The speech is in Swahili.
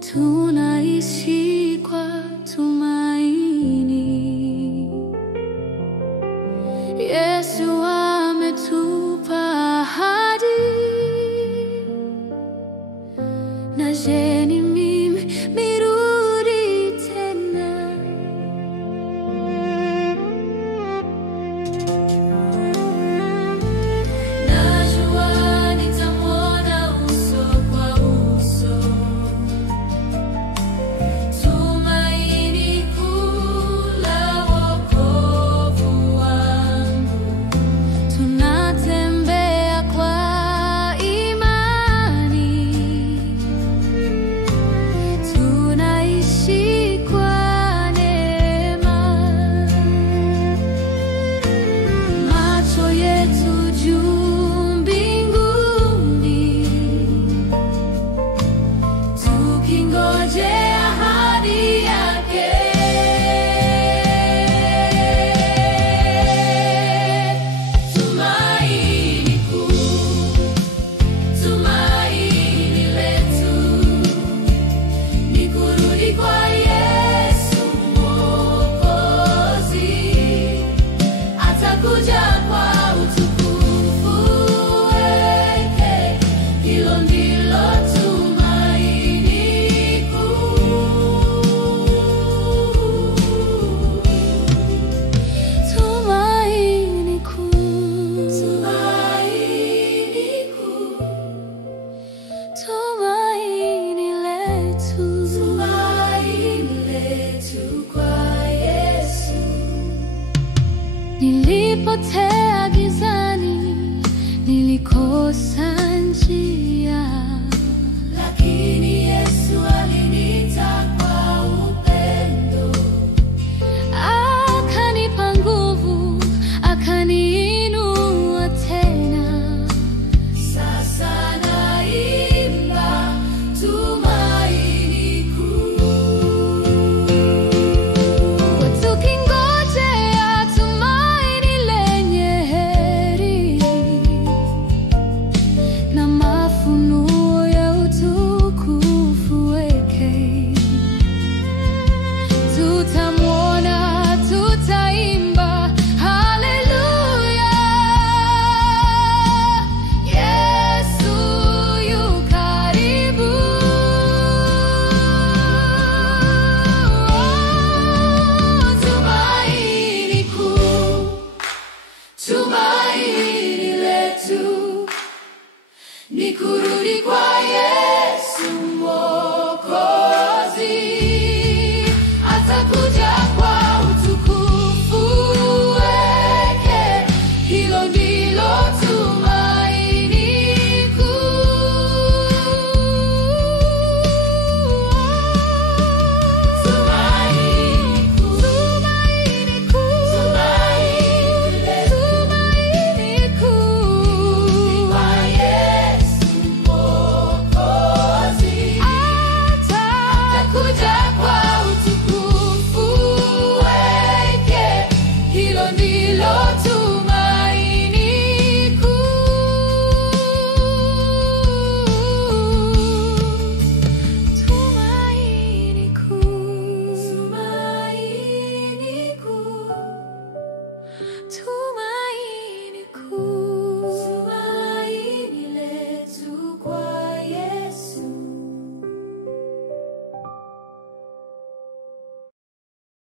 tunaishi kwa tumaini. Yesu ametupa ahadi, na je, ni mimi nirudi tena? Najua nitamwona uso kwa uso, tumaini kuu la wokovu wangu. Tunatembea kwa imani, tunaishi kwa neema. Macho yetu juu mbinguni, tukingojea ahadi yake. Tumaini kuu, tumaini letu ni kurudi kwa Yesu Mwokozi. Atakuja kwa utukufu wake, hilo ndilo tumaini kuu. Tumaini kuu, tumaini kuu, tumaini letu kwa Yesu. Nilipotea gizani, nilikosa njia, lakini Yesu aliniita kwa upendo. Akanipa nguvu, akaniinua tena. Sasa naimba tumaini kuu. Tukingojea tumaini lenye heri, na mafunuo ya utukufu wake. Tutamwona, tutaimba haleluya. Yesu yu karibu. Tumaini kuu, tumaini letu ni kurudi kwa Yesu Mwokozi. Atakuja kwa utukufu wake, hilo ndilo tumaini kuu. Tumaini kuu, tumaini kuu, tumaini kuu kwa Yesu Mwokozi. Atakuja kwa utukufu wake, hilo ndilo tumaini kuu. Tumaini kuu, tumaini kuu.